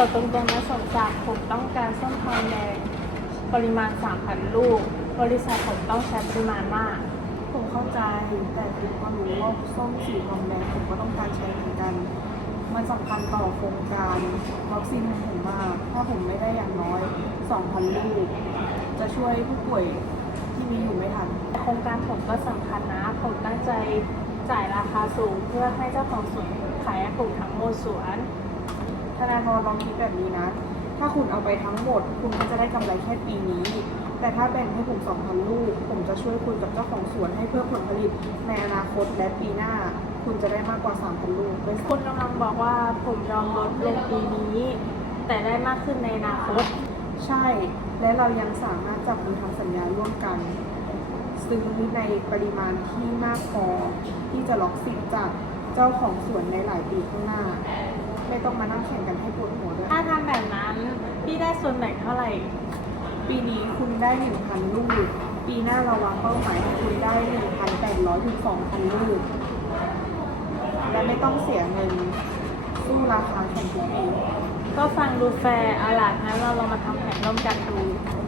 ตัวตรงๆนะสมศักดิ์ผมต้องการส้มทองแดงปริมาณ 3,000 ลูก บริษัทผมต้องใช้ปริมาณมาก ผมเข้าใจแต่ผมก็รู้ว่าส้มสีทองแดงผมก็ต้องการใช้เหมือนกัน มันสำคัญต่อโครงการวัคซีนของผมมากถ้าผมไม่ได้อย่างน้อย 2,000 ลูก จะช่วยผู้ป่วยที่มีอยู่ไม่ทันโครงการผมก็สำคัญนะ ผมตั้งใจจ่ายราคาสูงเพื่อให้เจ้าของสวนขายให้ผมทั้งหมดสวน ธนาธรลองคิดแบบนี้นะ ถ้าคุณเอาไปทั้งหมด คุณก็จะได้กำไรแค่ปีนี้ แต่ถ้าแบ่งให้ผม2,000 ลูก ผมจะช่วยคุณกับเจ้าของสวนให้เพิ่มผลผลิตในอนาคตและปีหน้า คุณจะได้มากกว่า 3,000 ลูกด้วยซ้คุณกำลังบอกว่าผมยอมลดลงปีนี้ แต่ได้มากขึ้นในอนาคตำใช่ และเรายังสามารถจับมือทำสัญญาร่วมกันซื้อในปริมาณที่มากพอที่จะล็อกสิทธิ์จากเจ้าของสวนในหลายปีข้างหน้า ไม่ต้องมานั่งแข่งกันให้ปวดหัวด้วยถ้าทำแบบนั้นพี่ได้ส่วนแบ่งเท่าไหร่ ปีนี้คุณได้1,000ลูก ปีหน้าเราวางเป้าหมายให้คุณได้1,800ถึง2,000ลูก และไม่ต้องเสียเงินสู้ราคาแข่งทุกปีก็ฟังดูแฟร์เอาล่ะงั้นเราลองมาทำแผนร่วมกันดูโอเค